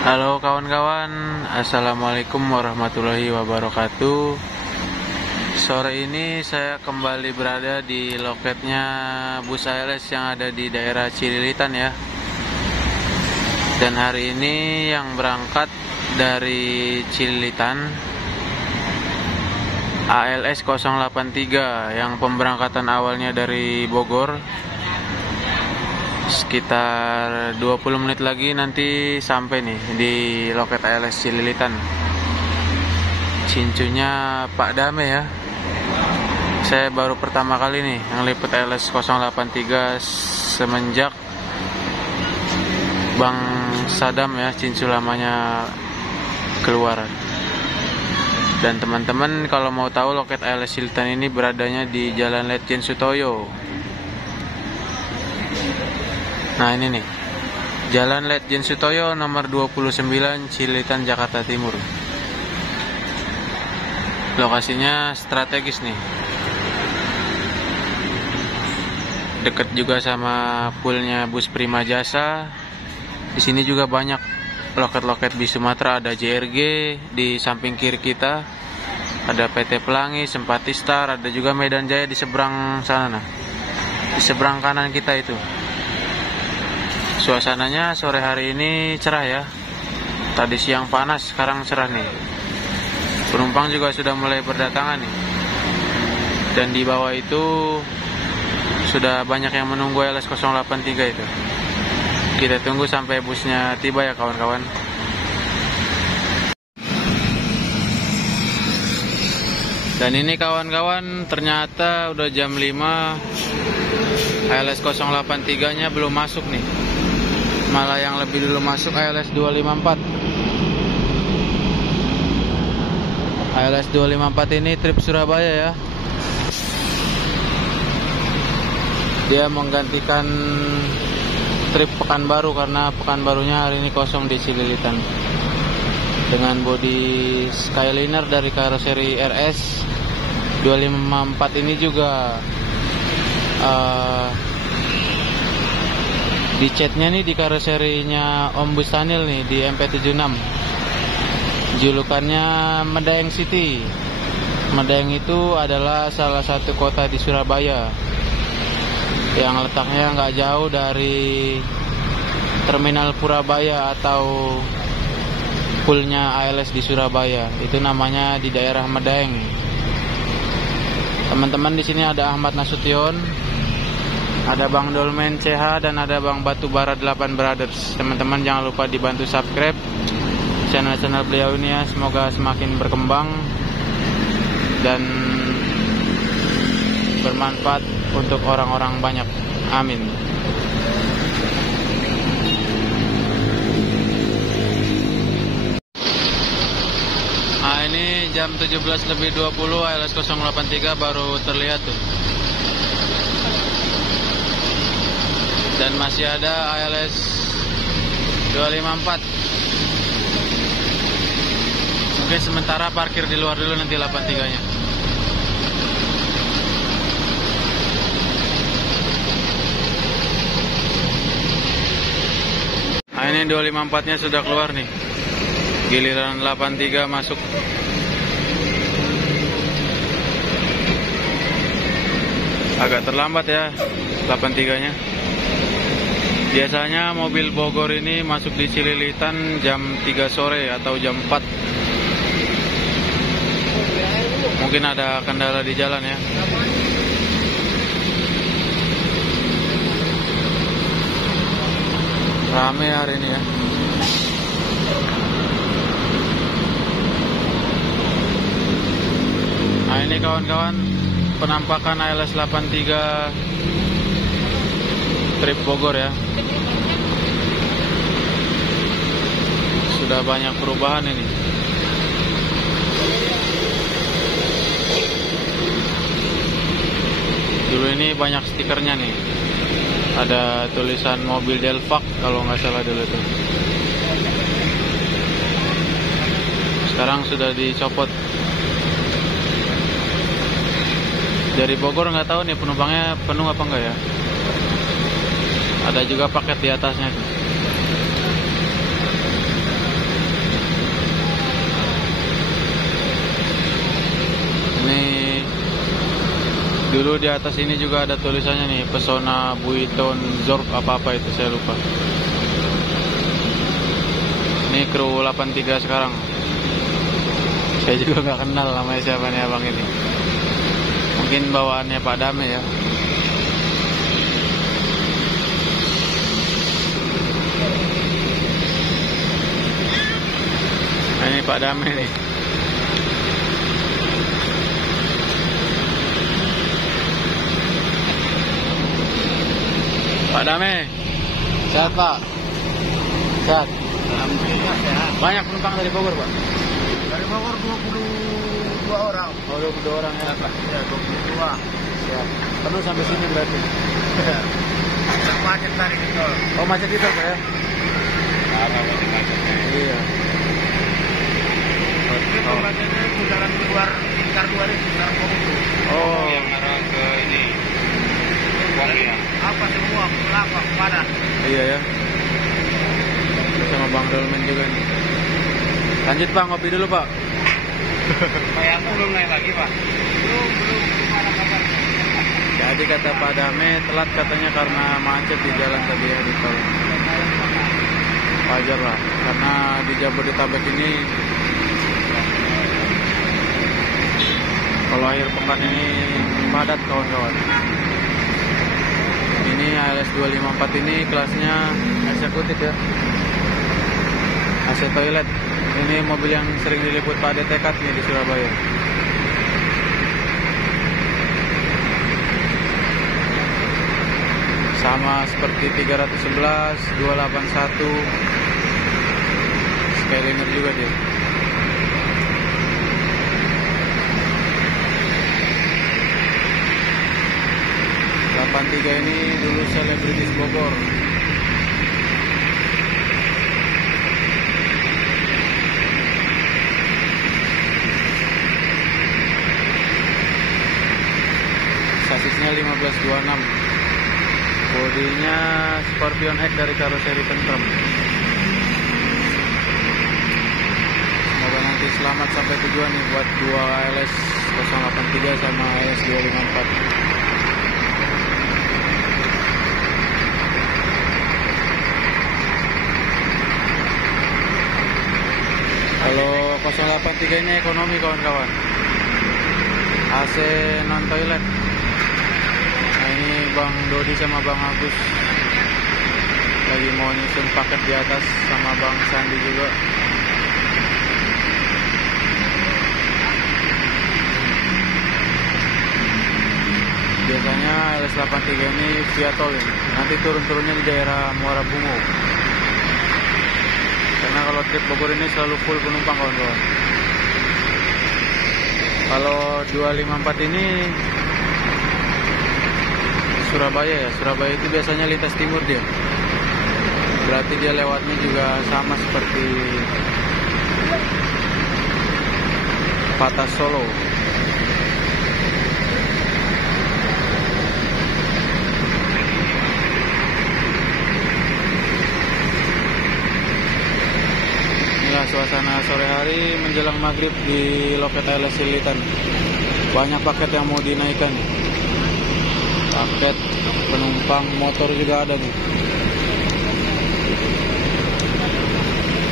Halo kawan-kawan, Assalamualaikum warahmatullahi wabarakatuh. Sore ini saya kembali berada di loketnya bus ALS yang ada di daerah Cililitan ya. Dan hari ini yang berangkat dari Cililitan ALS 083 yang pemberangkatan awalnya dari Bogor. Sekitar 20 menit lagi nanti sampai nih di loket ALS Cililitan. Cincunya Pak Dame ya. Saya baru pertama kali nih ngeliput ALS 083 semenjak Bang Sadam ya, cincu lamanya keluar. Dan teman-teman kalau mau tahu loket ALS Cililitan ini beradanya di Jalan Letjen Sutoyo. Nah ini nih, Jalan Letjen Sutoyo nomor 29 Cililitan, Jakarta Timur. Lokasinya strategis nih. Dekat juga sama poolnya bus Prima Jasa. Di sini juga banyak loket-loket bis Sumatera, ada JRG di samping kiri kita. Ada PT Pelangi, Sempatistar, ada juga Medan Jaya di seberang sana nah. Di seberang kanan kita itu. Suasananya sore hari ini cerah ya. Tadi siang panas, sekarang cerah nih. Penumpang juga sudah mulai berdatangan nih. Dan di bawah itu sudah banyak yang menunggu ALS 083 itu. Kita tunggu sampai busnya tiba ya kawan-kawan. Dan ini kawan-kawan, ternyata udah jam 5, ALS 083 nya belum masuk nih. Malah yang lebih dulu masuk ALS 254. ALS 254 ini trip Surabaya ya. Dia menggantikan trip Pekanbaru karena Pekanbarunya hari ini kosong di Cililitan. Dengan bodi Skyliner dari karoseri RS 254 ini juga di catnya nih di karoserinya Om Bustanil nih di MP76. Julukannya Medaeng City. Medaeng itu adalah salah satu kota di Surabaya yang letaknya nggak jauh dari Terminal Purabaya atau poolnya ALS di Surabaya. Itu namanya di daerah Medaeng. Teman-teman, di sini ada Ahmad Nasution, ada Bang Dolmen CH, dan ada Bang Batubara 8 Brothers. Teman-teman jangan lupa dibantu subscribe channel-channel beliau ini ya. Semoga semakin berkembang dan bermanfaat untuk orang-orang banyak. Amin. Nah ini jam 17.20 ALS 083 baru terlihat tuh. Dan masih ada ALS 254. Mungkin sementara parkir di luar dulu, nanti 83 nya. Nah ini 254 nya sudah keluar nih. Giliran 83 masuk. Agak terlambat ya 83 nya. Biasanya mobil Bogor ini masuk di Cililitan jam 3 sore atau jam 4. Mungkin ada kendala di jalan ya. Rame hari ini ya. Nah ini kawan-kawan, penampakan ALS 83 trip Bogor ya. Sudah banyak perubahan ini. Dulu ini banyak stikernya nih. Ada tulisan mobil Delvac kalau nggak salah dulu tuh. Sekarang sudah dicopot. Dari Bogor nggak tahu nih penumpangnya penuh apa enggak ya. Ada juga paket di atasnya tuh. Dulu di atas ini juga ada tulisannya nih, Pesona Buiton Zorg apa-apa itu, saya lupa. Ini kru 83 sekarang. Saya juga nggak kenal namanya siapa nih abang ini. Mungkin bawaannya Pak Dame ya. Nah, ini Pak Dame nih. Pak Dame, sehat Pak? Sehat? Alhamdulillah sehat. Banyak penumpang dari Bogor Pak? Dari Bogor 22 orang. Oh 22 orang ya Pak? Ya 22. Siap. Penuh sampai sini berarti? Macet tadi di tol. Oh macet itu Pak ya? Parah banget macetnya. Iya. Ini pembagiannya itu jalan keluar Lingkar 2 ini, sekarang Komutu. Oh. Yang arah ke ini. Kuangnya. Apa semua, kelapa, panas. Iya ya. Sama Bang Dolmen juga nih. Lanjut Pak, ngopi dulu Pak. Kayak aku belum naik lagi Pak. Belum ada kabar. Jadi kata Pak Dame telat katanya karena macet di jalan tadi ya di tol. Wajar lah, karena di Jabodetabek ini kalau akhir pekan ini padat kawan-kawan. Ini ALS 254 ini kelasnya eksekutif ya. AC toilet. Ini mobil yang sering diliput Pak Detekat nih di Surabaya. Sama seperti 311, 281, Skyliner juga dia. ini dulu selebritis Bogor. Sasisnya 1526. Bodinya Scorpion X dari karoseri Tentrem. Semoga nanti selamat sampai tujuan nih buat dua ALS 083 sama ALS 254. Kalau 083 ini ekonomi kawan-kawan. AC non toilet. Nah ini Bang Dodi sama Bang Agus lagi mau nyusun paket di atas sama Bang Sandi juga. Biasanya LS83 ini via tol ini. Nanti turun-turunnya di daerah Muara Bungo. Karena kalau trip Bogor ini selalu full penumpang kawan-kawan. Kalau 254 ini Surabaya ya. Surabaya itu biasanya lintas timur dia. Berarti dia lewatnya juga sama seperti Patas Solo. Inilah suasana sore hari menjelang maghrib di loket ALS Silitan. Banyak paket yang mau dinaikkan. Paket penumpang motor juga ada nih.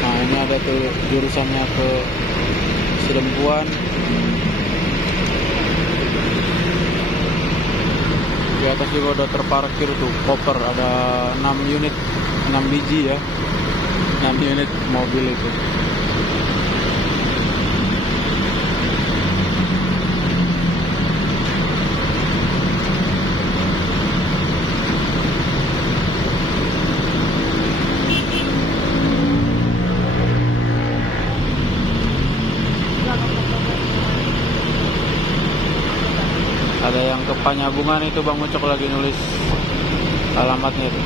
Nah ini ada tuh jurusannya ke Sidempuan. Di atas juga udah terparkir tuh koper, ada 6 unit, 6 biji ya, 6 unit mobil itu. Ada yang ke Panyabungan itu Bang Ucok lagi nulis alamatnya itu.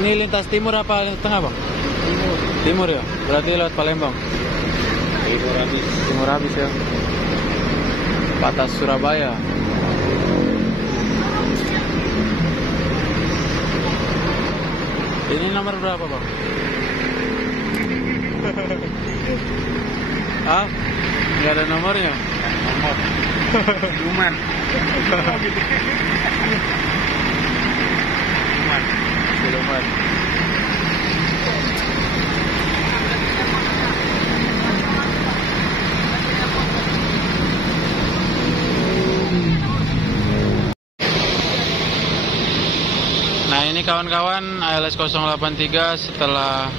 Ini lintas timur apa tengah Bang? Timur ya? Berarti lewat Palembang. Timur habis ya. Batas Surabaya. Ini nomor berapa, Bang? Ah, nggak ada nomornya. Nomor. Cuman. Siluman. Nah, ini kawan-kawan ALS 083 setelah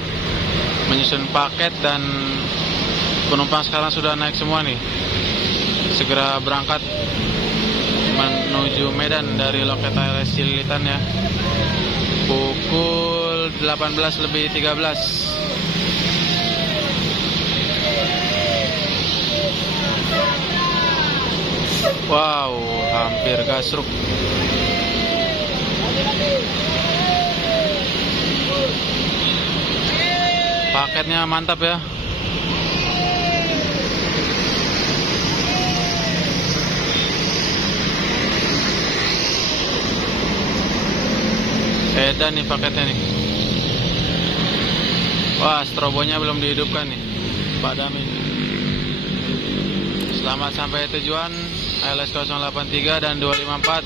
menyusun paket dan penumpang sekarang sudah naik semua nih. Segera berangkat menuju Medan dari loket ALS Cililitan ya. Pukul 18:13. Wow, hampir gasruk. Paketnya mantap ya. Edan nih paketnya nih. Wah, strobonya belum dihidupkan nih, padam ini. Selamat sampai tujuan ALS 083 dan 254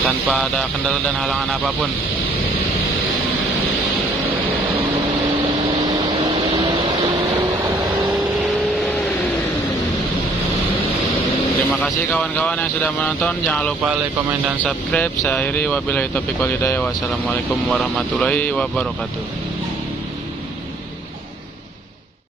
tanpa ada kendala dan halangan apapun. Terima kasih kawan-kawan yang sudah menonton. Jangan lupa like, komen, dan subscribe. Saya akhiri, wabillahi taufiq wal hidayah. Wassalamualaikum warahmatullahi wabarakatuh.